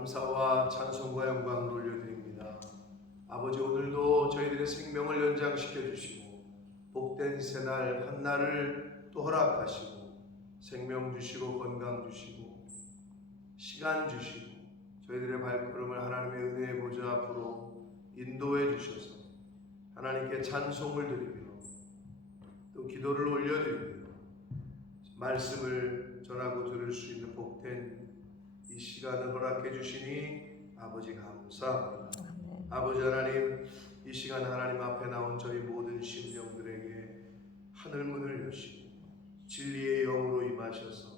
감사와 찬송과 영광을 올려드립니다. 아버지, 오늘도 저희들의 생명을 연장시켜 주시고 복된 새날 한날을 또 허락하시고 생명 주시고 건강 주시고 시간 주시고 저희들의 발걸음을 하나님의 은혜의 보좌 앞으로 인도해 주셔서 하나님께 찬송을 드리며 또 기도를 올려드리며 말씀을 전하고 들을 수 있는 복된 이 시간을 허락해 주시니 아버지 감사합니다. 아버지 하나님, 이 시간 하나님 앞에 나온 저희 모든 심령들에게 하늘문을 여시고 진리의 영으로 임하셔서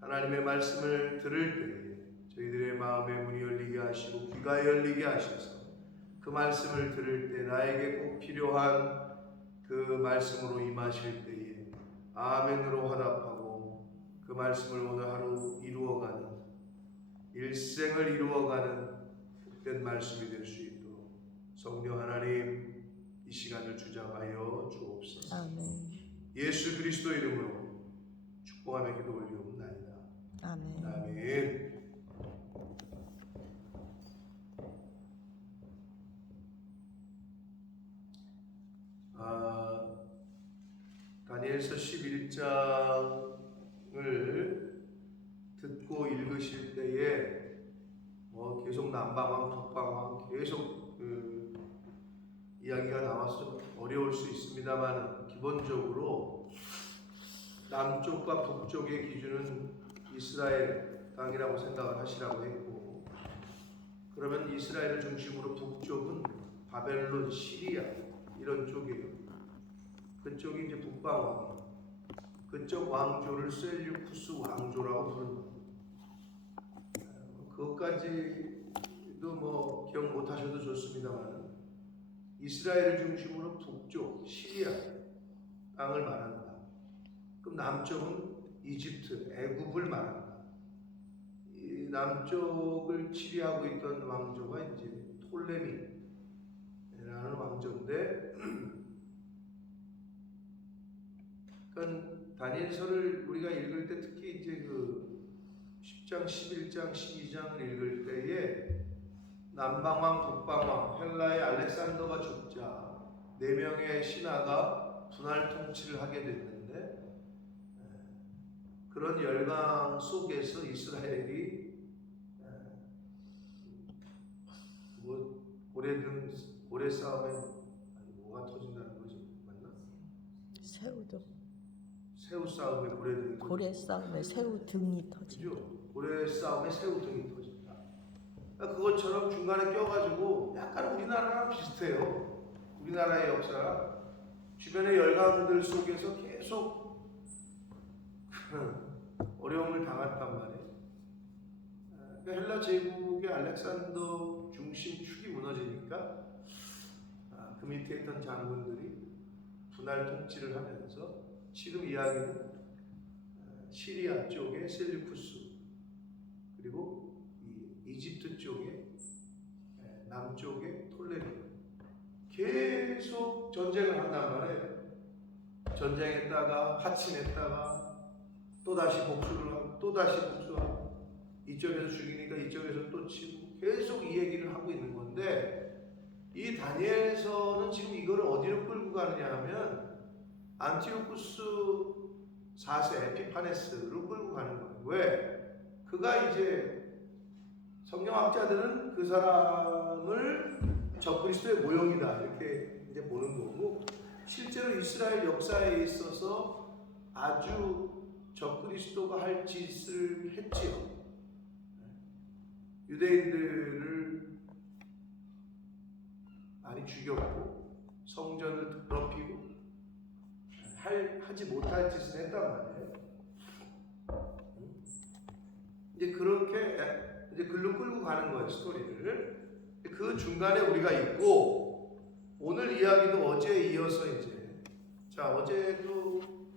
하나님의 말씀을 들을 때에 저희들의 마음의 문이 열리게 하시고 귀가 열리게 하셔서 그 말씀을 들을 때 나에게 꼭 필요한 그 말씀으로 임하실 때에 아멘으로 화답하고 그 말씀을 오늘 하루 이루어가는 일생을 이루어가는 복된 말씀이 될 수 있도록 성령 하나님 이 시간을 주장하여 주옵소서. 아멘. 예수 그리스도 이름으로 축복하며 기도 올리옵나이다. 아멘. 아멘. 다니엘서 11장을 듣고 읽으실 때에 계속 남방왕, 북방왕 계속 이야기가 나와서 좀 어려울 수 있습니다만 기본적으로 남쪽과 북쪽의 기준은 이스라엘 땅이라고 생각을 하시라고 했고, 그러면 이스라엘을 중심으로 북쪽은 바벨론, 시리아 이런 쪽이에요. 그쪽이 이제 북방왕, 그쪽 왕조를 셀류쿠스 왕조라고 부르는 겁니다. 그것까지도 기억 못하셔도 좋습니다만 이스라엘을 중심으로 북쪽 시리아 땅을 말한다. 그럼 남쪽은 이집트, 애굽을 말한다. 이 남쪽을 치리하고 있던 왕조가 이제 톨레미라는 왕조인데, 그러니까 다니엘서를 우리가 읽을 때 특히 이제 그 10장, 11장, 12장을 읽을 때에 남방왕, 북방왕, 헬라의 알렉산더가 죽자 4명의 신하가 분할 통치를 하게 됐는데, 그런 열강 속에서 이스라엘이 고래 싸움에 뭐가 터진다는 거지? 맞나? 새우 싸움에 고래 싸움에 새우 등이 터진다. 고래 싸움에 새우 등이 터진다. 그러니까 그것처럼 중간에 껴가지고 약간 우리나라랑 비슷해요. 우리나라의 역사, 주변의 열강들 속에서 계속 어려움을 당했단 말이에요. 그러니까 헬라 제국의 알렉산더 중심 축이 무너지니까 그 밑에 있던 장군들이 분할 통치를 하면서 지금 이야기는 시리아 쪽의 셀류쿠스, 그리고 이집트 쪽의 남쪽의 톨레미 계속 전쟁을 한단 말이에요. 전쟁했다가 하침했다가 또다시 복수를 하고 또다시 복수하고, 이쪽에서 죽이니까 이쪽에서 또 치고 계속 이 얘기를 하고 있는 건데, 이 다니엘서는 지금 이거를 어디로 끌고 가느냐 하면 안티오쿠스 4세 에피파네스로 끌고 가는 거예요. 왜? 그가 이제 성경학자들은 그 사람을 적그리스도의 모형이다 이렇게 이제 보는 거고, 실제로 이스라엘 역사에 있어서 아주 적그리스도가 할 짓을 했지요. 유대인들을 많이 죽였고 성전을 더럽히고 하지 못할 짓을 했단 말이에요. 이제 그렇게 이제 글로 끌고 가는 거예요, 스토리를. 그 중간에 우리가 있고, 오늘 이야기도 어제에 이어서 이제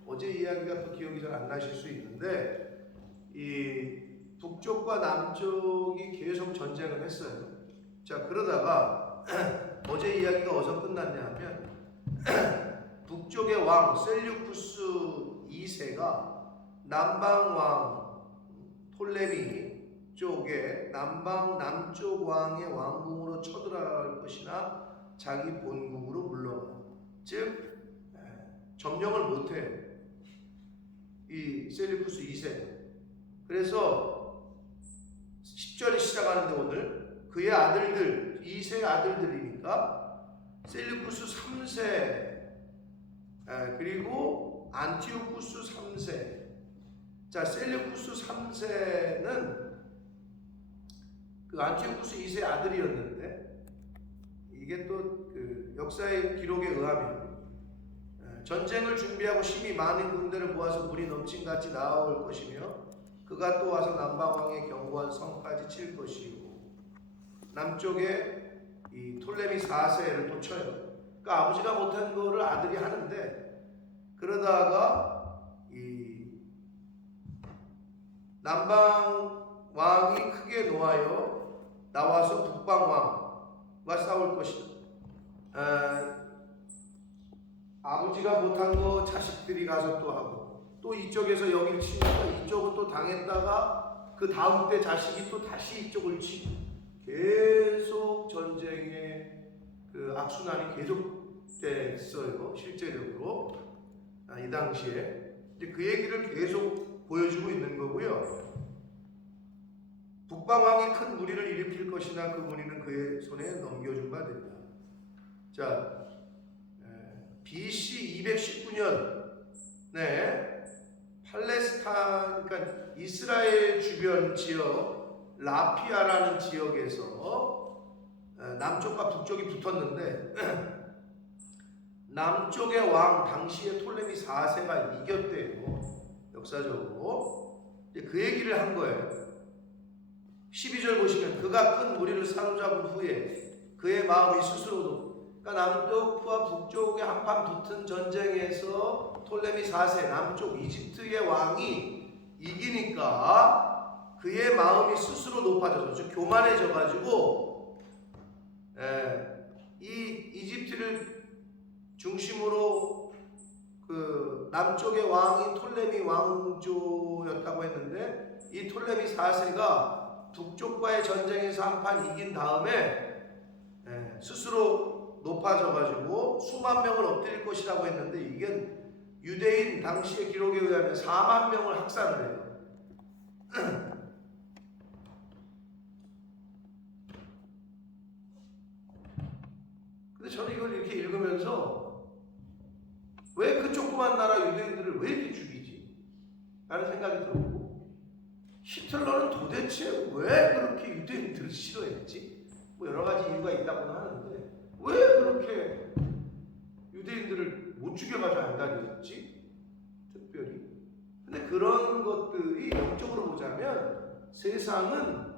어제 이야기가 또 기억이 잘 안 나실 수 있는데, 이 북쪽과 남쪽이 계속 전쟁을 했어요. 자, 그러다가 어제 이야기가 어디서 끝났냐 하면 북쪽의 왕 셀류쿠스 2세가 남방 왕 톨레미 쪽에 남방 남쪽 왕의 왕궁으로 쳐들어갈 것이나 자기 본국으로 물러가. 즉 점령을 못해 이 셀루쿠스 2세. 그래서 10절에 시작하는데 오늘 그의 아들들 2세의 아들들이니까 셀루쿠스 3세 그리고 안티오쿠스 3세. 자, 셀루쿠스 3세는 그 안티오쿠스 2세 아들이었는데 이게 또 그 역사의 기록에 의하면 전쟁을 준비하고 심히 많은 군대를 모아서 물이 넘친같이 나아올 것이며 그가 또 와서 남방왕의 견고한 성까지 칠 것이고 남쪽에 이 톨레미 4세를 또 쳐요. 그러니까 아버지가 못한 거를 아들이 하는데 그러다가 이 남방왕이 크게 노하여 나와서 북방왕과 싸울 것이다. 아버지가 못한 거 자식들이 가서 또 하고 또 이쪽에서 여기를 치니까 이쪽은 또 당했다가 그 다음 때 자식이 또 다시 이쪽을 치고 계속 전쟁의 그 악순환이 계속됐어요. 실제적으로 이 당시에 이제 그 얘기를 계속 보여주고 있는 거고요. 북방왕이 큰 무리를 일으킬 것이나 그 무리는 그의 손에 넘겨준 바 된다. 자, BC 219년 팔레스타인, 그러니까 이스라엘 주변 지역 라피아라는 지역에서 남쪽과 북쪽이 붙었는데 남쪽의 왕 당시의 톨레미 4세가 이겼대요. 역사적으로 그 얘기를 한 거예요. 12절 보시면 그가 큰 무리를 사로잡은 후에 그의 마음이 스스로도, 그러니까 남쪽과 북쪽의 한판 붙은 전쟁에서 톨레미 4세 남쪽 이집트의 왕이 이기니까 그의 마음이 스스로 높아져서 즉 교만해져 가지고 이 이집트를 중심으로 그 남쪽의 왕이 톨레미 왕조였다고 했는데 이 톨레미 4세가 북쪽과의 전쟁에서 한판 이긴 다음에 스스로 높아져가지고 수만 명을 엎드릴 것이라고 했는데 이게 유대인 당시의 기록에 의하면 4만 명을 학살을 해요. 근데 저는 이걸 이렇게 읽으면서 왜 그 조그만 나라 유대인들을 왜 이렇게 죽이지? 라는 생각이 들었고 히틀러는 도대체 왜 그렇게 유대인들을 싫어했지? 뭐 여러 가지 이유가 있다고는 하는데 왜 그렇게 유대인들을 못 죽여가지고 안 다녔지? 특별히. 근데 그런 것들이 영적으로 보자면 세상은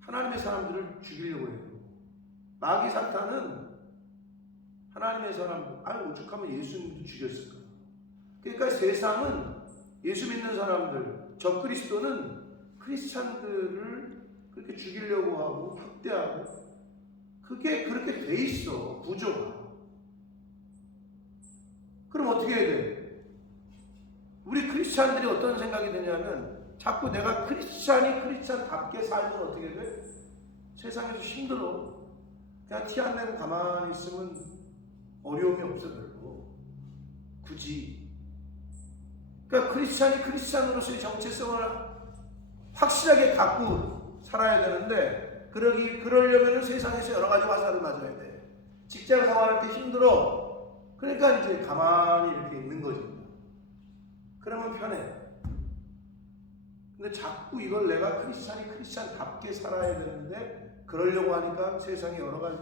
하나님의 사람들을 죽이려고 해요. 마귀 사탄은 하나님의 사람, 오죽하면 예수님도 죽였을까? 그러니까 세상은 예수 믿는 사람들, 적그리스도는 크리스찬들을 그렇게 죽이려고 하고 학대하고 그게 그렇게 돼 있어, 구조가. 그럼 어떻게 해야 돼? 우리 크리스찬들이 어떤 생각이 드냐면 자꾸 내가 크리스찬이 크리스찬답게 살면 어떻게 돼? 세상에서 힘들어. 그냥 티 안 내고 가만히 있으면 어려움이 없어 별로. 굳이. 그러니까 크리스찬이 크리스찬으로서의 정체성을 확실하게 갖고 살아야 되는데 그러려면 세상에서 여러 가지 화살을 맞아야 돼. 직장 생활할 때 힘들어. 그러니까 이제 가만히 이렇게 있는 거지. 그러면 편해. 근데 자꾸 이걸 내가 크리스찬이 크리스찬답게 살아야 되는데 그러려고 하니까 세상에 여러 가지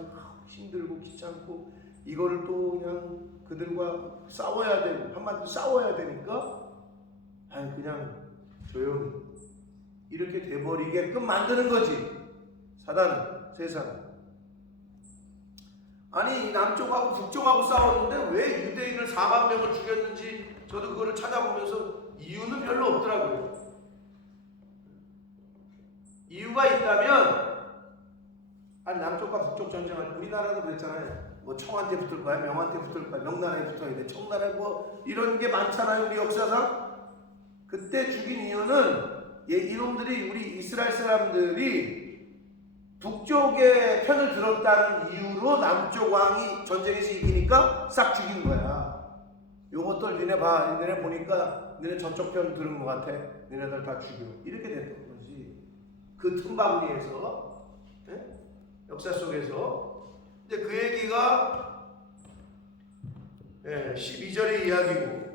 힘들고 귀찮고 이거를 또 그냥 그들과 싸워야 되고 한마디로 싸워야 되니까 그냥 조용히 이렇게 돼버리게끔 만드는 거지. 사단은, 세상은. 아니 남쪽하고 북쪽하고 싸웠는데 왜 유대인을 4만 명을 죽였는지 저도 그거를 찾아보면서 이유는 별로 없더라고요. 이유가 있다면 아니 남쪽과 북쪽 전쟁을 우리나라도 그랬잖아요. 뭐 청한테 붙을 거야, 명한테 붙을 거야, 명나라에 붙어야 돼, 청나라에 뭐 이런 게 많잖아요. 우리 역사상. 그때 죽인 이유는 이놈들이 우리 이스라엘 사람들이 북쪽의 편을 들었다는 이유로 남쪽 왕이 전쟁에서 이기니까 싹 죽인 거야. 요것들 니네 봐. 니네 보니까 니네 저쪽 편 들은 것 같아. 니네들 다 죽여. 이렇게 됐던 거지. 그 틈바구니에서 역사 속에서. 근데 그 얘기가 12절의 이야기고,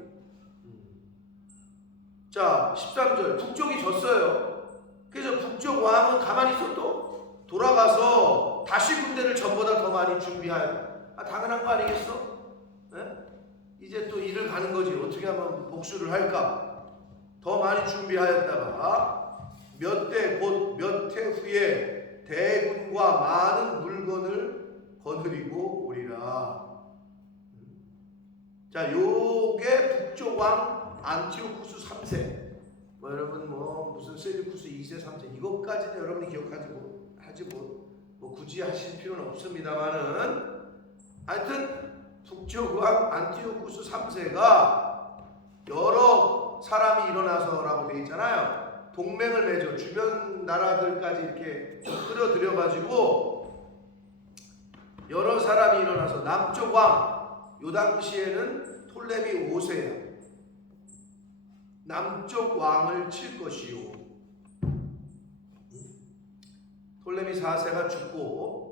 자 13절 북쪽이 졌어요. 그래서 북쪽 왕은 가만히 있어도 돌아가서 다시 군대를 전보다 더 많이 준비하여. 당연한 거 아니겠어? 이제 또 일을 가는 거지. 어떻게 하면 복수를 할까? 더 많이 준비하였다가 몇 대 곧 몇 해 후에 대군과 많은 물건을 거느리고 오리라. 자, 요게 북쪽 왕 안티오쿠스 3세. 여러분 무슨 셀류쿠스 2세 3세 이것까지는 여러분이 기억하지 하지 뭐 굳이 하실 필요는 없습니다만은, 하여튼 북쪽 왕 안티오쿠스 3세가 여러 사람이 일어나서라고 돼 있잖아요. 동맹을 맺어 주변 나라들까지 이렇게 좀 끌어들여 가지고 여러 사람이 일어나서 남쪽 왕, 요 당시에는 톨레미 5세야. 남쪽 왕을 칠 것이요. 톨레미 4세가 죽고,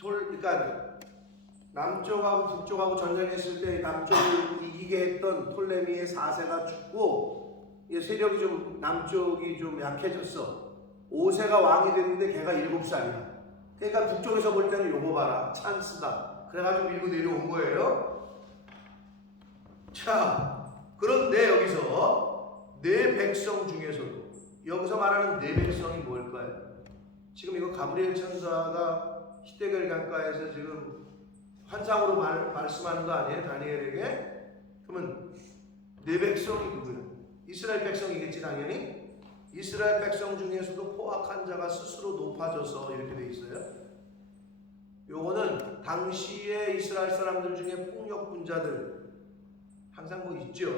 그러니까 남쪽하고 북쪽하고 전쟁했을 때 남쪽을 이기게 했던 톨레미의 4세가 죽고, 세력이 좀 남쪽이 좀 약해졌어. 5세가 왕이 됐는데 걔가 7살이야. 그러니까 북쪽에서 볼 때는 요거 봐라, 찬스다. 그래가지고 밀고 내려온 거예요. 자, 그런데 여기서 내 백성 중에서도, 여기서 말하는 내 백성이 뭘까요? 지금 이거 가브리엘 천사가 히데겔 강가에서 지금 환상으로 말씀하는 거 아니에요? 다니엘에게? 그러면 내 백성이 누구야? 이스라엘 백성이겠지 당연히. 이스라엘 백성 중에서도 포악한 자가 스스로 높아져서 이렇게 돼 있어요. 요거는 당시의 이스라엘 사람들 중에 폭력분자들 항상 뭐 있죠.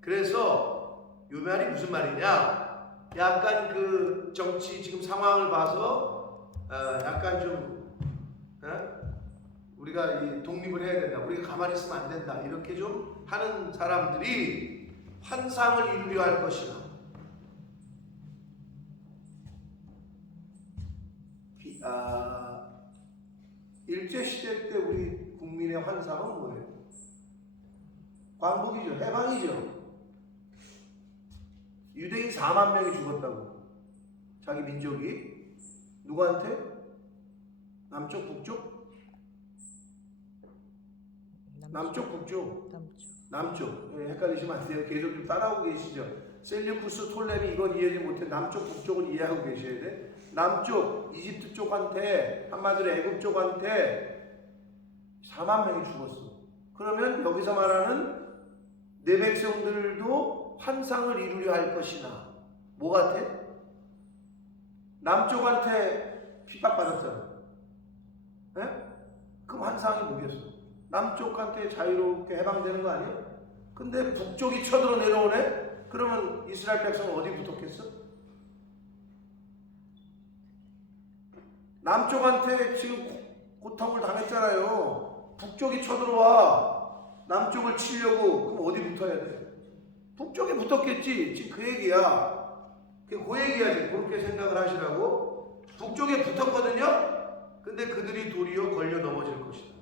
그래서 요 말이 무슨 말이냐? 약간 그 정치 지금 상황을 봐서 약간 좀 우리가 이 독립을 해야 된다, 우리가 가만히 있으면 안 된다, 이렇게 좀 하는 사람들이 환상을 이루려 할 것이나, 일제시대 때 우리 국민의 환상은 뭐예요? 광복이죠. 해방이죠. 유대인 4만 명이 죽었다고. 자기 민족이. 누구한테? 남쪽, 북쪽? 남쪽, 북쪽? 남쪽. 헷갈리시면 안 돼요. 계속 좀 따라오고 계시죠. 셀류쿠스, 톨레미 이건 이해하지 못해. 남쪽, 북쪽은 이해하고 계셔야 돼. 남쪽, 이집트 쪽한테, 한마디로 애굽 쪽한테 4만 명이 죽었어. 그러면 여기서 말하는 내 백성들도 환상을 이루려 할 것이나, 뭐 같아? 남쪽한테 핍박받았잖아. 그럼 환상이 뭐겠어? 남쪽한테 자유롭게 해방되는 거 아니야? 근데 북쪽이 쳐들어 내려오네? 그러면 이스라엘 백성은 어디 붙었겠어? 남쪽한테 지금 고통을 당했잖아요. 북쪽이 쳐들어와 남쪽을 치려고. 그럼 어디 붙어야 돼? 북쪽에 붙었겠지. 지금 그 얘기야. 그 얘기야. 지금 그렇게 생각을 하시라고. 북쪽에 붙었거든요. 근데 그들이 도리어 걸려 넘어질 것이다.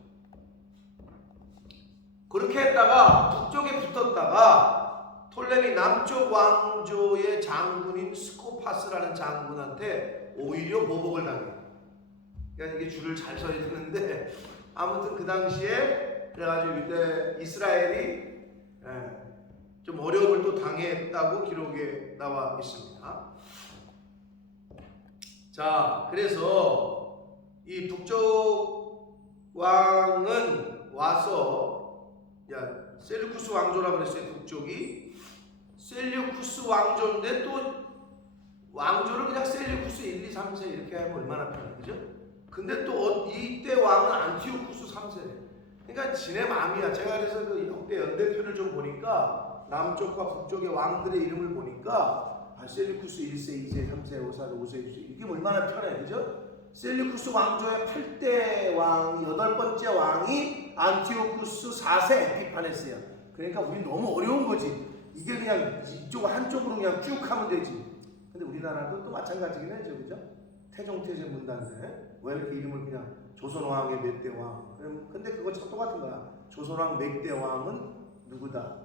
그렇게 했다가 북쪽에 붙었다가 톨레미 남쪽 왕조의 장군인 스코파스라는 장군한테 오히려 보복을 당해. 그러니까 이게 줄을 잘 서야 되는데, 아무튼 그 당시에 그래가지고 이때 이스라엘이 좀 어려움을 또 당했다고 기록에 나와 있습니다. 자, 그래서 이 북쪽 왕은 와서, 셀류쿠스 왕조라고 그랬어요. 북쪽이 셀류쿠스 왕조인데 또 왕조를 그냥 셀류쿠스 1, 2, 3세 이렇게 하면 얼마나 편해, 그죠? 근데 또 이때 왕은 안티오쿠스 3세래. 그러니까 지네 마음이야. 제가 그래서 그 역대 연대표를 좀 보니까 남쪽과 북쪽의 왕들의 이름을 보니까 셀루쿠스 1세, 2세, 3세, 5세, 5세, 6세 이게 얼마나 편해, 그죠? 셀루쿠스 왕조의 8대 왕, 8번째 왕이 안티오쿠스 4세 에피파네스야. 그러니까 우리 너무 어려운 거지. 이게 그냥 이쪽 한쪽으로 그냥 쭉 하면 되지. 근데 우리나라도 또 마찬가지긴 해죠, 그죠? 태종태제 문단세 왜 이렇게 이름을 그냥 조선왕의 몇 대 왕? 근데 그거 참 똑같은 거야. 조선왕 몇 대 왕은 누구다?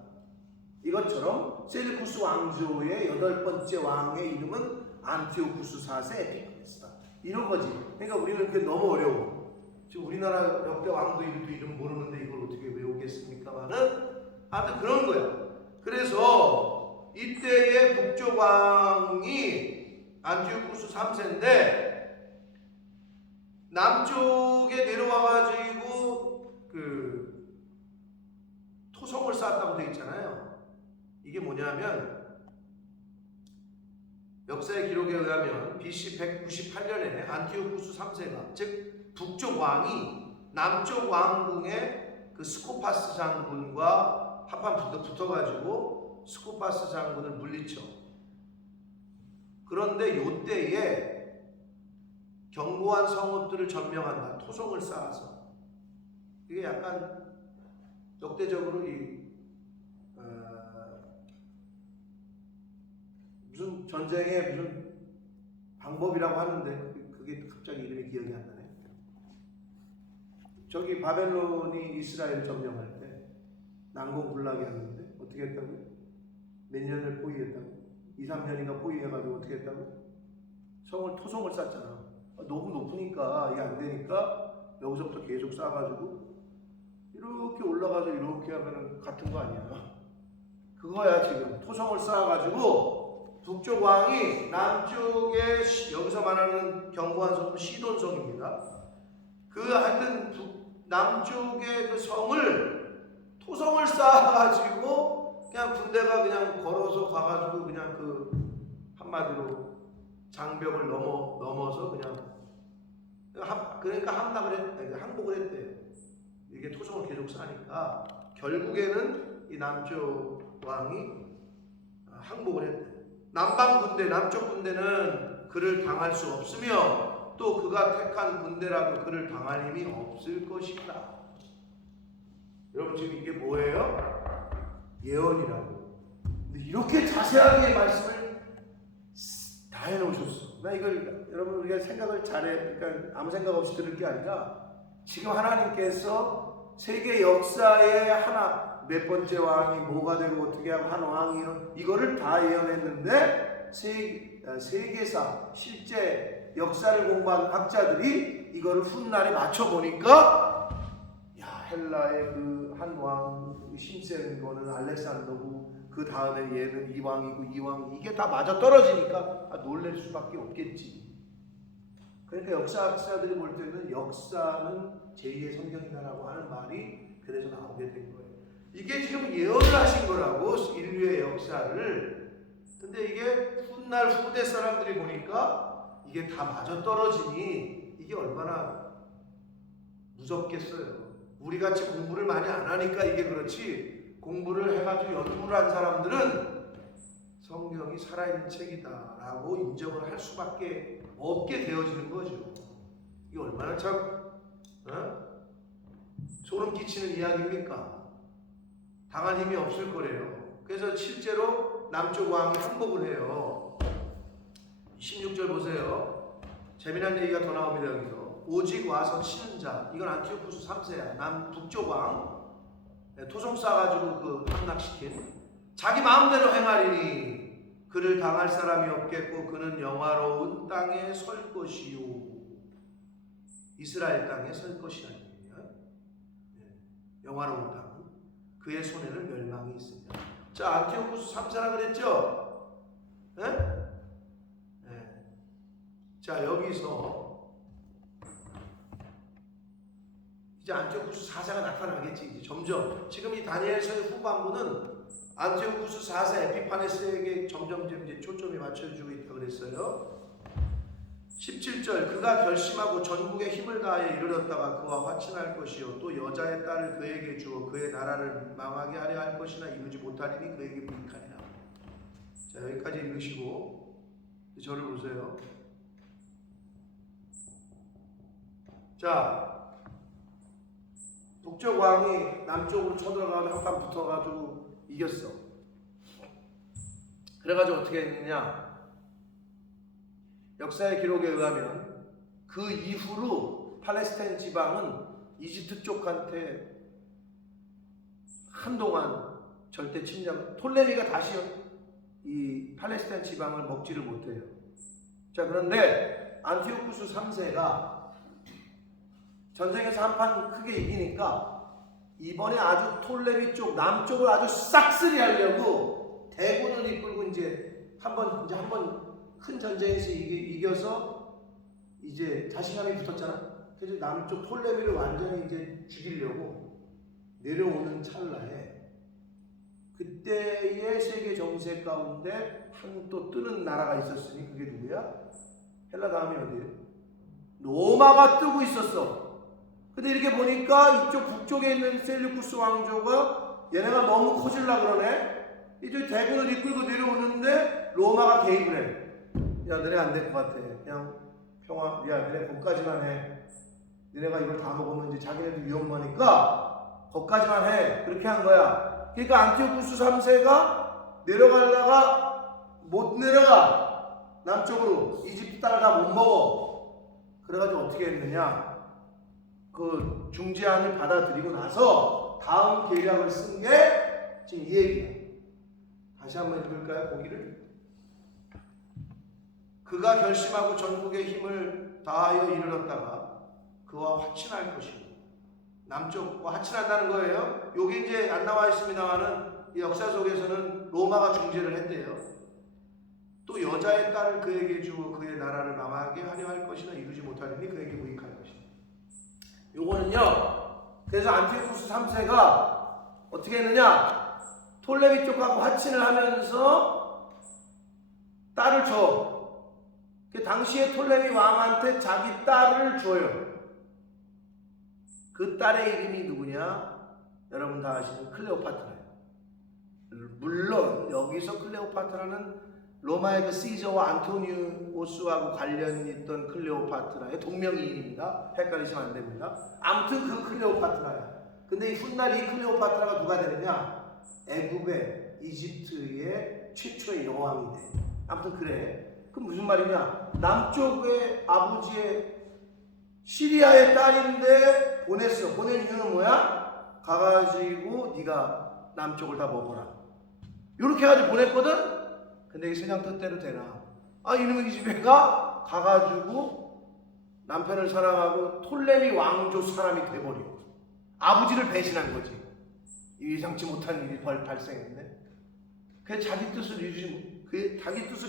이것처럼 셀루쿠스 왕조의 8번째 왕의 이름은 안티오쿠스 4세 에피파네스다. 이런 거지. 그러니까 우리는 그게 너무 어려워. 지금 우리나라 역대 왕도 이름 모르는데 이걸 어떻게 외우겠습니까만은 하여튼 그런 거야. 그래서 이때의 북쪽 왕이 안티오쿠스 3세인데 남쪽에 내려와가지고 그 토성을 쌓았다고 되어 있잖아요. 이게 뭐냐면 역사의 기록에 의하면 BC 198년에 안티오쿠스 3세가 즉 북쪽 왕이 남쪽 왕궁의 그 스코파스 장군과 한판 붙어가지고 스코파스 장군을 물리쳐. 그런데 요때에 견고한 성읍들을 점령한다. 토성을 쌓아서. 이게 약간 역대적으로 무슨 전쟁의 무슨 방법이라고 하는데 그게 갑자기 이름이 기억이 안 나네. 저기 바벨론이 이스라엘을 점령할 때 난공불락이 하는데 어떻게 했다고요? 몇 년을 포위했다고? 2, 3년인가 포위해가지고 어떻게 했다고? 토성을 쌓잖아. 너무 높으니까 이게 안 되니까 여기서부터 계속 쌓아가지고 이렇게 올라가서 이렇게 하면은 같은 거 아니야? 그거야 지금. 토성을 쌓아가지고 북쪽 왕이 남쪽에 여기서 말하는 견고한 성은 시돈성입니다. 그 하여튼 남쪽의 그 성을 토성을 쌓아가지고 그냥 군대가 그냥 걸어서 가가지고 그냥 그 한마디로 장벽을 넘어서 그냥 그러니까 항복을 했대요. 이게 토성을 계속 쌓으니까 결국에는 이 남쪽 왕이 항복을 했대요. 남쪽 군대는 그를 당할 수 없으며 또 그가 택한 군대라도 그를 당할 힘이 없을 것이다. 여러분 지금 이게 뭐예요? 예언이라고. 근데 이렇게 자세하게 말씀을 다 해놓으셨어. 나 이걸 여러분 우리가 생각을 잘해. 그러니까 아무 생각 없이 들을 게 아니라 지금 하나님께서 세계 역사의 하나 몇 번째 왕이 뭐가 되고 어떻게 하고 한 왕이 이거를 다 예언했는데 세계사 실제 역사를 공부한 학자들이 이거를 훗날에 맞춰 보니까 야 헬라의 그 한 왕 힘센 거는 알렉산더고 그 다음에 얘는 이 왕이고 이 왕 이게 다 맞아 떨어지니까 놀랄 수밖에 없겠지. 그러니까 역사학자들이 볼 때는 역사는 제2의 성경이다라고 하는 말이 그래서 나오게 된 거예요. 이게 지금 예언을 하신 거라고 인류의 역사를. 근데 이게 훗날 후대 사람들이 보니까 이게 다 맞아 떨어지니 이게 얼마나 무섭겠어요. 우리같이 공부를 많이 안 하니까 이게 그렇지 공부를 해가지고 연구를 한 사람들은 성경이 살아있는 책이다라고 인정을 할 수밖에 없게 되어지는 거죠. 이게 얼마나 참 소름 끼치는 이야기입니까? 당할 힘이 없을 거래요. 그래서 실제로 남쪽 왕이 항복을 해요. 16절 보세요. 재미난 얘기가 더 나옵니다. 여기서 오직 와서 치는 자. 이건 안티오쿠스 3세야. 북쪽 왕 토성 쌓아가지고 그 함락시킨 자기 마음대로 행하리니 그를 당할 사람이 없겠고 그는 영화로운 땅에 설 것이요. 이스라엘 땅에 설 것이라는 얘기야. 영화로운 땅. 그의 손에는 멸망이 있습니다. 자, 안티오쿠스 3세라 그랬죠? 네? 네. 자, 여기서 이제 안티오쿠스 4세가 나타나겠지. 이제 점점 지금 이 다니엘서의 후반부는 안티오쿠스 4세 에피파네스에게 점점 이제 초점이 맞춰지고 있다고 그랬어요. 17절 그가 결심하고 전국에 힘을 다하여 이르렀다가 그와 화친할 것이요 또 여자의 딸을 그에게 주어 그의 나라를 망하게 하려 할 것이나 이루지 못하리니 그에게 부익하리라. 자, 여기까지 읽으시고 저를 보세요. 자, 북쪽 왕이 남쪽으로 쳐들어가서 한판 붙어가지고 이겼어. 그래가지고 어떻게 했느냐? 역사의 기록에 의하면 그 이후로 팔레스타인 지방은 이집트 쪽한테 한동안 절대 침략, 톨레미가 다시 이 팔레스타인 지방을 먹지를 못해요. 자, 그런데 안티오쿠스 3세가 전쟁에서 한판 크게 이기니까 이번에 아주 톨레미 쪽 남쪽을 아주 싹쓸이 하려고 대군을 이끌고 이제 한번 큰 전쟁에서 이겨서 이제 자신감이 붙었잖아. 그래서 남쪽 톨레미를 완전히 이제 죽이려고 내려오는 찰나에 그때의 세계 정세 가운데 한 또 뜨는 나라가 있었으니 그게 누구야? 헬라 다음이 어디예요? 로마가 뜨고 있었어. 근데 이렇게 보니까 이쪽 북쪽에 있는 셀류쿠스 왕조가 얘네가 너무 커질라 그러네. 이제 대군을 이끌고 내려오는데 로마가 개입을 해. 야, 너네 안 될 것 같아. 그냥 평화, 야, 너네 거기까지만 해. 너네가 이걸 다 먹으면 이제 자기네도 위험하니까 거기까지만 해. 그렇게 한 거야. 그러니까 안티오쿠스 3세가 내려가려다가 못 내려가. 남쪽으로. 이집트 땅을 다 못 먹어. 그래가지고 어떻게 했느냐. 그 중재안을 받아들이고 나서 다음 계략을 쓴 게 지금 이 얘기예요. 다시 한번 읽을까요? 거기를. 그가 결심하고 전국의 힘을 다하여 이르렀다가 그와 화친할 것이고 남쪽과 화친한다는 거예요. 여기 이제 안 나와 있습니다만은 역사 속에서는 로마가 중재를 했대요. 또 여자의 딸을 그에게 주어 그의 나라를 망하게 하려 할 것이나 이루지 못하리니 그에게 무익할 것이다. 요거는요. 그래서 안티오쿠스 3세가 어떻게 했느냐? 톨레미 쪽하고 화친을 하면서 딸을 줘. 그 당시에 톨레미 왕한테 자기 딸을 줘요. 그 딸의 이름이 누구냐? 여러분 다 아시는 클레오파트라예요. 물론 여기서 클레오파트라는 로마의 그 시저와 안토니우스하고 관련 있던 클레오파트라의 동명이인입니다. 헷갈리시면 안 됩니다. 아무튼 그 클레오파트라야. 근데 이 훗날 이 클레오파트라가 누가 되느냐? 애굽의 이집트의 최초의 여왕이 돼. 아무튼 그래. 그럼 무슨 말이냐? 남쪽의 아버지의 시리아의 딸인데 보냈어. 보낸 이유는 뭐야? 가가지고 네가 남쪽을 다 먹어라. 이렇게 해가지고 보냈거든? 근데 이 세상 뜻대로 되나? 아, 이놈의 기집애가 가가지고 남편을 사랑하고 톨레미 왕조 사람이 돼버려. 아버지를 배신한 거지. 예상치 못한 일이 발생했네. 그래서 자기 뜻을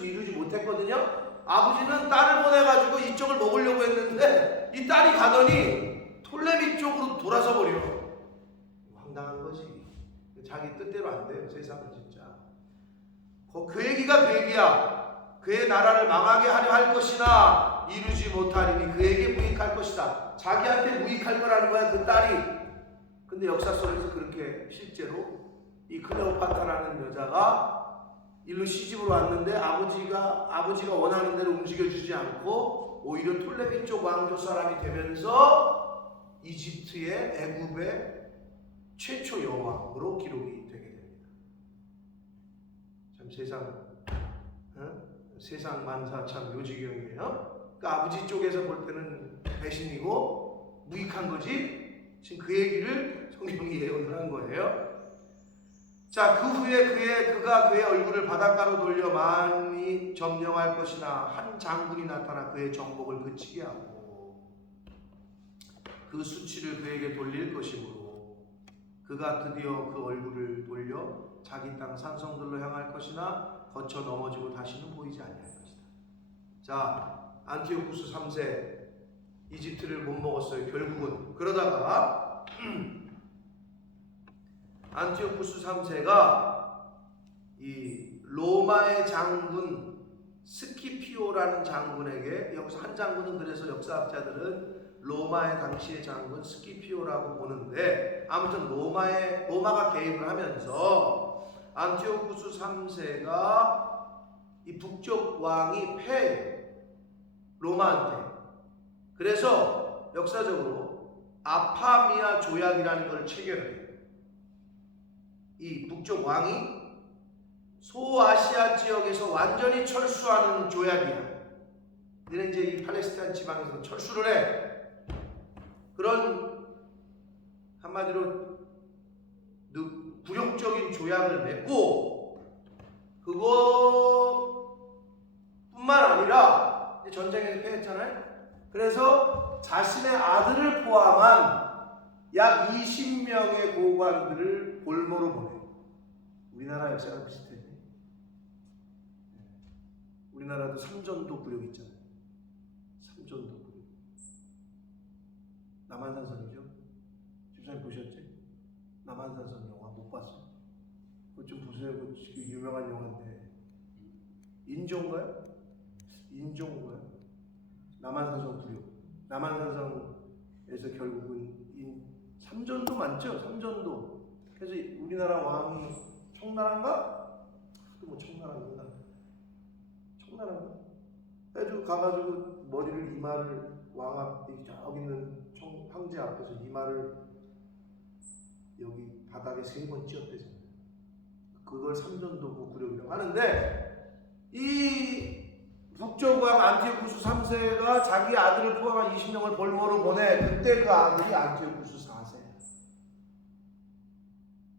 이루지 못했거든요. 아버지는 딸을 보내가지고 이쪽을 먹으려고 했는데 이 딸이 가더니 톨레미 쪽으로 돌아서 버려. 황당한 거지. 자기 뜻대로 안 돼요. 세상은 진짜. 그 얘기가 그 얘기야. 그의 나라를 망하게 하려 할 것이나 이루지 못하리니 그에게 무익할 것이다. 자기한테 무익할 거라는 거야, 그 딸이. 근데 역사 속에서 그렇게 실제로 이 클레오파트라는 여자가 일로 시집으로 왔는데 아버지가 원하는 대로 움직여주지 않고 오히려 톨레미 쪽 왕조 사람이 되면서 이집트의 애굽의 최초 여왕으로 기록이 되게 됩니다. 참 세상 만사 참 요지경이에요. 그러니까 아버지 쪽에서 볼 때는 배신이고 무익한 거지. 지금 그 얘기를 성경이 예언을 한 거예요. 자, 그 후에 그가 그의 얼굴을 바닷가로 돌려 많이 점령할 것이나 한 장군이 나타나 그의 정복을 그치게 하고 그 수치를 그에게 돌릴 것이므로 그가 드디어 그 얼굴을 돌려 자기 땅 산성들로 향할 것이나 거쳐 넘어지고 다시는 보이지 아니할 것이다. 자, 안티오쿠스 3세 이집트를 못 먹었어요. 결국은. 그러다가 안티오쿠스 3세가 이 로마의 장군 스키피오라는 장군에게, 여기서 한 장군은 그래서 역사학자들은 로마의 당시의 장군 스키피오라고 보는데, 아무튼 로마가 개입을 하면서 안티오쿠스 3세가 이 북쪽 왕이 패해요, 로마한테. 그래서 역사적으로 아파미아 조약이라는 걸 체결해요. 이 북쪽 왕이 소아시아 지역에서 완전히 철수하는 조약이야. 너는 이제 이 팔레스타인 지방에서 철수를 해. 그런 한마디로 굴욕적인 조약을 맺고, 그것뿐만 아니라 전쟁에서 패했잖아요. 그래서 자신의 아들을 포함한 약 20명의 고관들을 볼모로 보내요. 우리나라 역사랑 비슷해. 우리나라도 삼전도 굴욕 있잖아요. 삼전도 굴욕. 남한산성이죠. 집사님 보셨지? 남한산성 영화 못 봤어? 그거 좀 보세요. 그 유명한 영화인데. 인조인가요? 인조인가요? 남한산성 굴욕. 남한산성에서 결국은 삼전도 많죠. 삼전도. 그래서 우리나라 왕이 청나라인가? 뭐 청나라인가? 청나라인가? 해가지고 가가지고 머리를 이마를 왕 앞 저기 있는 황제 앞에서 이마를 여기 바닥에 3번 찧었대잖아요. 그걸 삼전도 굴욕이라고 하는데, 이 북쪽 왕 안티오쿠스 3세가 자기 아들을 포함한 20명을 볼모로 보내. 그때 그 아들이 안티오쿠스 4세야.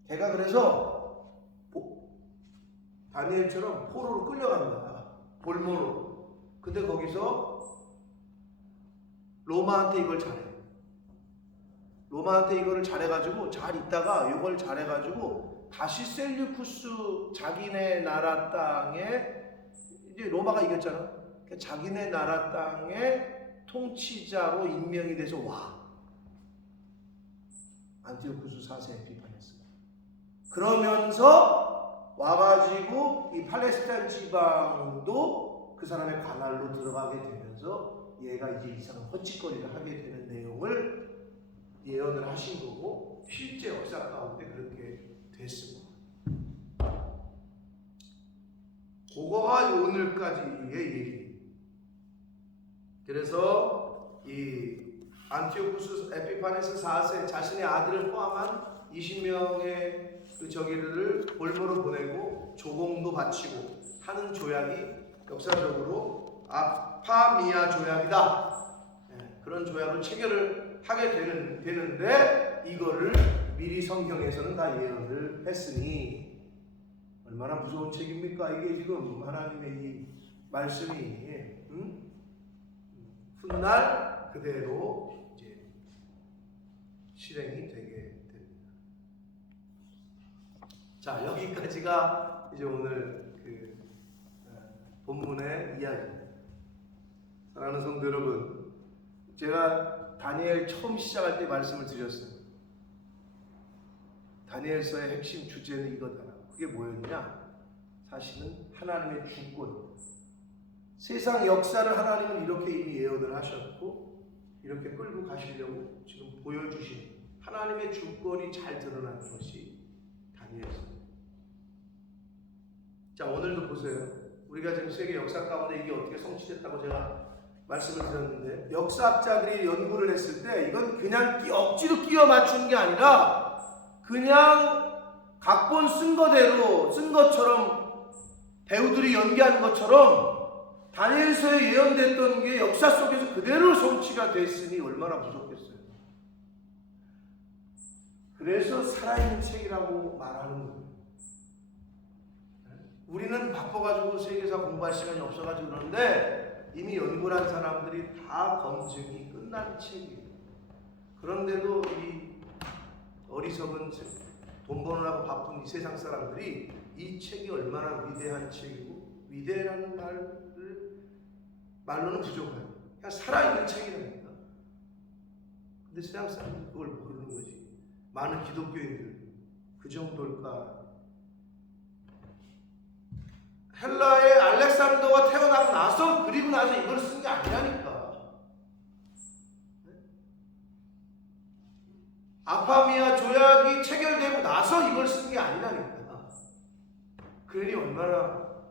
걔가 그래서 다니엘처럼 포로로 끌려간 거야. 볼모로. 근데 거기서 로마한테 이걸 잘해. 로마한테 이거를 잘해가지고 잘 있다가 이걸 잘해가지고 다시 셀류쿠스 자기네 나라 땅에, 이제 로마가 이겼잖아. 자기네 나라 땅에 통치자로 임명이 돼서 와. 안티오쿠스 4세 에피파네스. 그러면서 와가지고 이 팔레스타인 지방도 그 사람의 관할로 들어가게 되면서 얘가 이제 이상한 헛짓거리를 하게 되는 내용을 예언을 하신 거고, 실제 역사 가운데 그렇게 됐습니다. 그거가 오늘까지의 얘기. 그래서 이 안티오쿠스 에피파네스 4세 자신의 아들을 포함한 20명의 그 저기를 볼모로 보내고 조공도 바치고 하는 조약이 역사적으로 아파미아 조약이다. 그런 조약을 체결을 하게 되는데, 이거를 미리 성경에서는 다 예언을 했으니 얼마나 무서운 책입니까? 이게 지금 하나님의 이 말씀이 훗날 그대로 이제 실행이 되게 됩니다. 자, 여기까지가 이제 오늘 그 본문의 이야기입니다. 사랑하는 성도 여러분, 제가 다니엘 처음 시작할 때 말씀을 드렸어요. 다니엘서의 핵심 주제는 이거다. 그게 뭐였냐? 사실은 하나님의 주권. 세상 역사를 하나님은 이렇게 이미 예언을 하셨고 이렇게 끌고 가시려고 지금 보여주신 하나님의 주권이 잘 드러나는 것이 다니엘서입니다. 자, 오늘도 보세요. 우리가 지금 세계 역사 가운데 이게 어떻게 성취됐다고 제가 말씀을 드렸는데, 역사학자들이 연구를 했을 때 이건 그냥 억지로 끼워 맞춘 게 아니라 그냥 각본 쓴 거대로 쓴 것처럼 배우들이 연기하는 것처럼 다니엘서에 예언됐던 게 역사 속에서 그대로 성취가 됐으니 얼마나 부족했어요. 그래서 살아있는 책이라고 말하는 거예요. 우리는 바빠가지고 세계사 공부할 시간이 없어가지고 그러는데 이미 연구를 한 사람들이 다 검증이 끝난 책이에요. 그런데도 이 어리석은 돈 버느라고 바쁜 이 세상 사람들이 이 책이 얼마나 위대한 책이고, 위대라는 말로는 부족해요. 그냥 살아있는 책이라니까. 근데 세상 사람들은 그걸 모르는 거지. 많은 기독교인들 그 정도일까? 헬라의 알렉산더가 태어나고 나서 이걸 쓴 게 아니라니까. 아파미아 조약이 체결되고 나서 이걸 쓴 게 아니라니까. 그러니 얼마나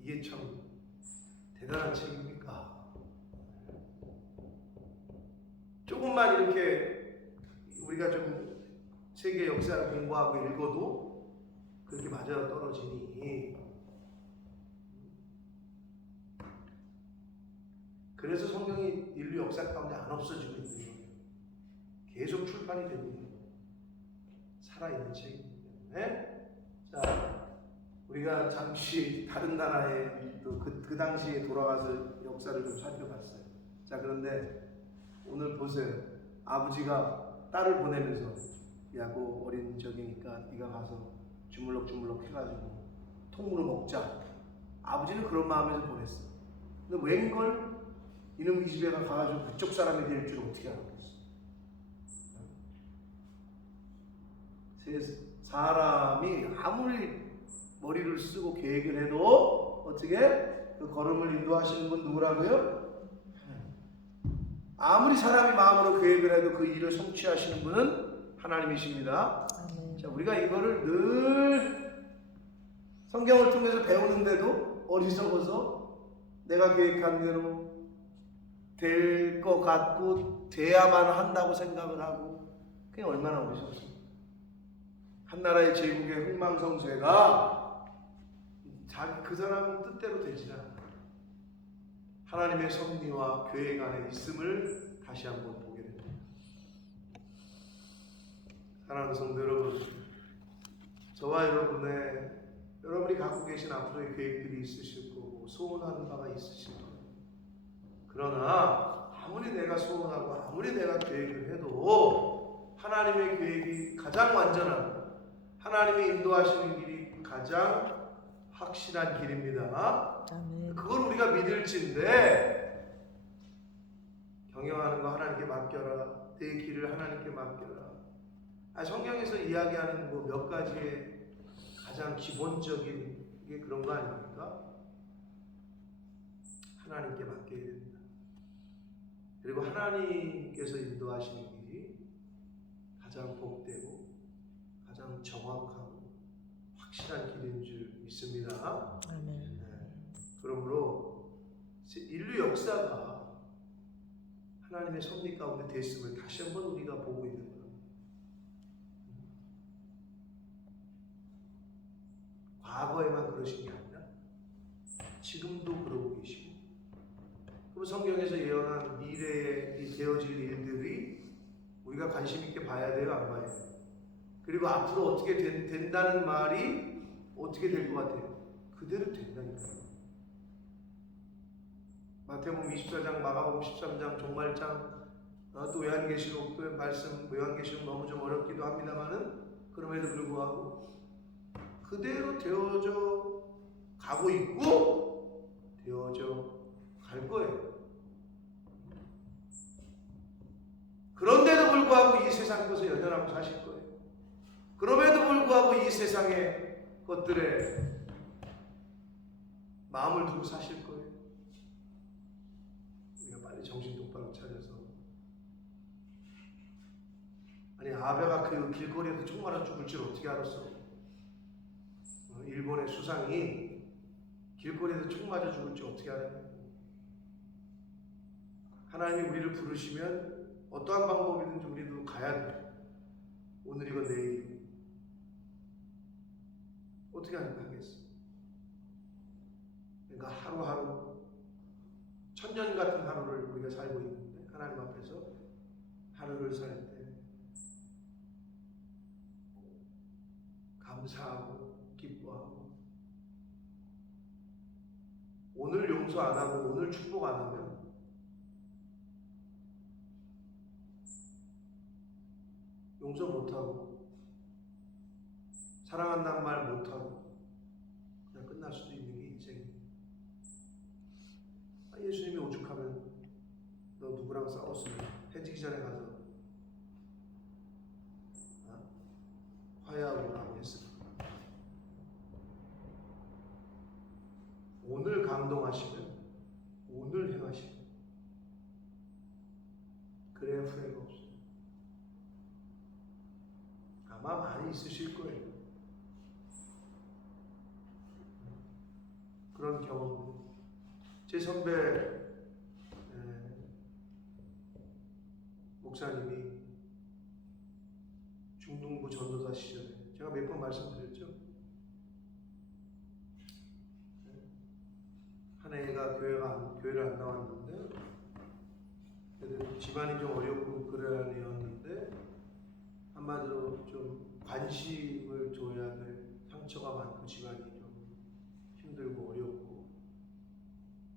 이게 참 대단한 책입니까? 조금만 이렇게 우리가 좀 세계 역사를 공부하고 읽어도 그렇게 맞아 떨어지니. 그래서 성경이 인류 역사 가운데 안 없어지고 있는 거예요. 계속 출판이 되고 있는 거예요. 살아있는 책이기 때문에. 자, 우리가 잠시 다른 나라에 또 그 당시에 돌아가서 역사를 좀 살펴봤어요. 자, 그런데 오늘 보세요. 아버지가 딸을 보내면서 야고 어린 적이니까 네가 가서 주물럭주물럭 해가지고 통으로 먹자. 아버지는 그런 마음에서 보냈어. 근데 웬걸 이놈 이 집에 가가지고 그쪽 사람이 될 줄 어떻게 알았겠어? 사람이 아무리 머리를 쓰고 계획을 해도 어떻게 그 걸음을 인도하시는 분 누구라고요? 아무리 사람이 마음으로 계획을 해도 그 일을 성취하시는 분은 하나님이십니다. 자, 우리가 이거를 늘 성경을 통해서 배우는데도 어리석어서 내가 계획한 대로 될 것 같고 돼야만 한다고 생각을 하고, 그게 얼마나 어리석습니까? 한 나라의 제국의 흥망성쇠가 그 사람 뜻대로 되지 않아. 하나님의 섭리와 계획 안에 있음을 다시 한번 보게 됩니다. 사랑하는 성도 여러분, 저와 여러분이 갖고 계신 앞으로의 계획들이 있으실 거고 소원하는 바가 있으실 거예요. 그러나 아무리 내가 소원하고 아무리 내가 계획을 해도 하나님의 계획이 가장 완전하고 하나님이 인도하시는 길이 가장 확실한 길입니다. 그걸 우리가 믿을진데, 경영하는 거 하나님께 맡겨라, 내 길을 하나님께 맡겨라. 성경에서 이야기하는 몇 가지의 가장 기본적인 게 그런 거 아닙니까? 하나님께 맡겨야 됩니다. 그리고 하나님께서 인도하시는 길이 가장 복되고 가장 정확하고 확실한 길인 줄 믿습니다. 아멘. 그러므로 인류 역사가 하나님의 섭리 가운데 됐음을 다시 한번 우리가 보고 있는 겁니다. 과거에만 그러신 게 아니라 지금도 그러고 계시고, 그리고 성경에서 예언한 미래에 되어질 일들이 우리가 관심 있게 봐야 돼요, 안 봐야 돼요? 그리고 앞으로 어떻게 된다는 말이 어떻게 될 것 같아요? 그대로 된다니까요. 마태복음 24장, 마가복음 13장, 종말장, 또 요한계시록, 그 말씀, 요한계시록 너무 좀 어렵기도 합니다만은 그럼에도 불구하고 그대로 되어져 가고 있고 되어져 갈 거예요. 그런데도 불구하고 이 세상 것을 연연하고 사실 거예요. 그럼에도 불구하고 이 세상의 것들에 마음을 두고 사실 거예요. 우리가 빨리 정신 똑바로 차려서, 아니 아베가 그 길거리에서 총 맞아 죽을 줄 어떻게 알았어? 일본의 수상이 길거리에서 총 맞아 죽을 줄 어떻게 알았냐고. 하나님이 우리를 부르시면 어떠한 방법이든지 우리도 가야 돼. 오늘이건 내일 어떻게 하겠어? 그러니까 하루하루 천년 같은 하루를 우리가 살고 있는데, 하나님 앞에서 하루를 살 때 감사하고 기뻐하고, 오늘 용서 안 하고 오늘 축복 안 하면 용서 못하고 사랑한다는 말 못하고 그냥 끝날 수도 있는 게 인생이에요. 예수님이 오죽하면 너 누구랑 싸웠으면 해지기 전에 가서 화해하고 했습니다. 오늘 감동하시면 제 선배 목사님이 중등부 전도사 시절에 제가 몇 번 말씀드렸죠. 한 애가 교회를 안 나왔는데 그래도 집안이 좀 어렵고 그런 애였는데 한마디로 좀 관심을 줘야 될 상처가 많고 집안이 좀 힘들고 어렵고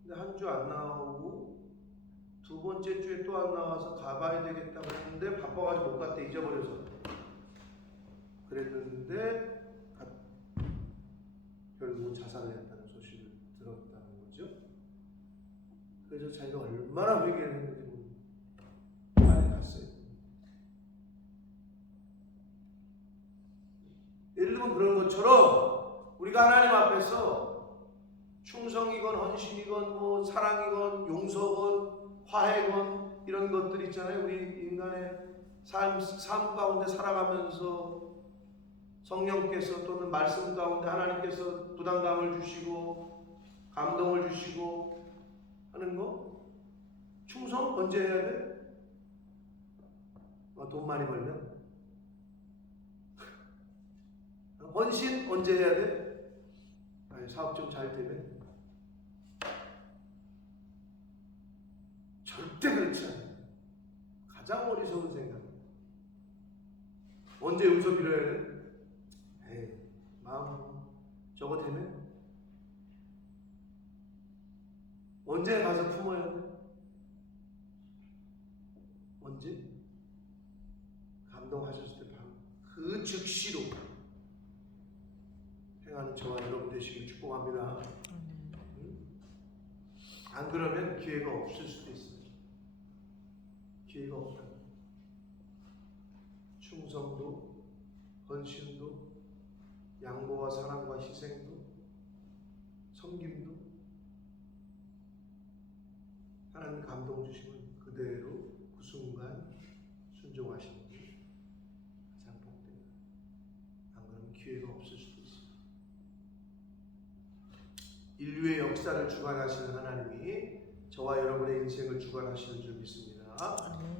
근데 한 주 안 나오고 두 번째 주에 또 안 나와서 가봐야 되겠다 그랬는데 바빠가지고 못 갔대. 잊어버려서 그랬는데 결국 자살을 했다는 소식을 들었다는 거죠. 그래서 자기가 얼마나 회개를 했는지 빨리 갔어요. 예를 들면 그런 것처럼 우리가 하나님 앞에서 충성이건 헌신이건 뭐 사랑이건 용서건 화해건 이런 것들 있잖아요. 우리 인간의 삶 가운데 살아가면서 성령께서 또는 말씀 가운데 하나님께서 부담감을 주시고 감동을 주시고 하는 거 충성 언제 해야 돼? 돈 많이 벌면? 헌신 언제 해야 돼? 아니, 사업 좀 잘 되면? 절대 그렇지 않아요. 가장 어리석은 생각. 언제 용서 빌어야 돼? 에이, 마음 저거 되면? 언제 가서 품어야 돼? 언제? 감동하셨을 때 바로 그 즉시로 행하는 저와 여러분 되시길 축복합니다. 안 그러면 기회가 없을 수도 있어요. 기회가 없어요. 충성도, 헌신도, 양보와 사랑과 희생도, 섬김도 하나님 감동 주시면 그대로 그 순간 순종하시는 게 가장 복됩니다. 안 그러면 기회가 없을 수도 있어요. 인류의 역사를 주관하시는 하나님이 저와 여러분의 인생을 주관하시는 줄 믿습니다.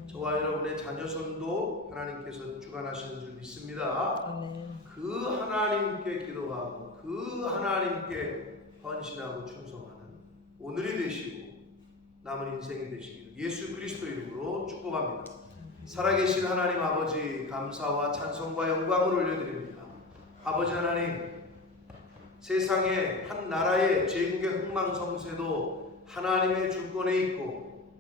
저와 여러분의 자녀손도 하나님께서 주관하시는 줄 믿습니다. 그 하나님께 기도하고 그 하나님께 헌신하고 충성하는 오늘이 되시고 남은 인생이 되시기를 예수 그리스도 이름으로 축복합니다. 살아계신 하나님 아버지 감사와 찬송과 영광을 올려드립니다. 아버지 하나님 세상의 한 나라의 제국의 흥망성쇠도 하나님의 주권에 있고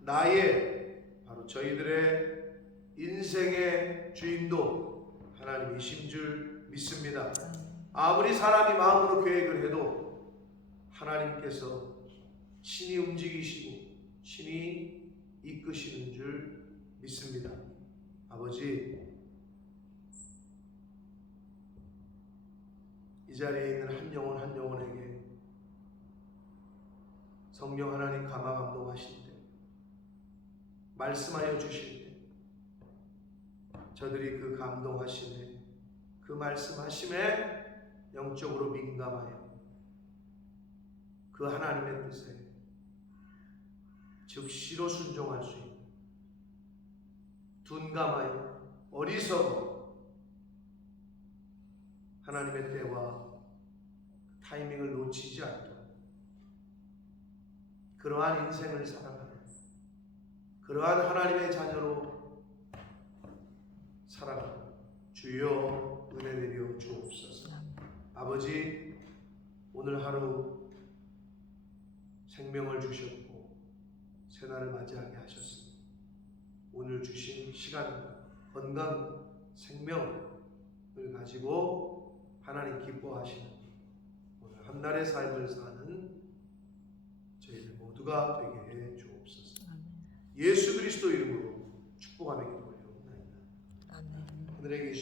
나의 바로 저희들의 인생의 주인도 하나님이신 줄 믿습니다. 아무리 사람이 마음으로 계획을 해도 하나님께서 신이 움직이시고 신이 이끄시는 줄 믿습니다. 아버지 이 자리에 있는 한 영혼 한 영혼에게 성령 하나님 감화 감동하실 때 말씀하여 주실 때 저들이 그 감동하심에 그 말씀하심에 영적으로 민감하여 그 하나님의 뜻에 즉시로 순종할 수 있는 둔감하여 어리석어 하나님의 때와 타이밍을 놓치지 않도록 그러한 인생을 살아가는 그러한 하나님의 자녀로 살아가는 주여 은혜 내려 주옵소서. 아버지 오늘 하루 생명을 주셨고 새날을 맞이하게 하셨습니다. 오늘 주신 시간과 건강, 생명을 가지고 하나님 기뻐하시는 오늘 한날의 삶을 사는 저희들 모두가 되게 해 주옵소서. 예수 그리스도 이름으로 축복하며 기도하옵나이다. 하늘에 계신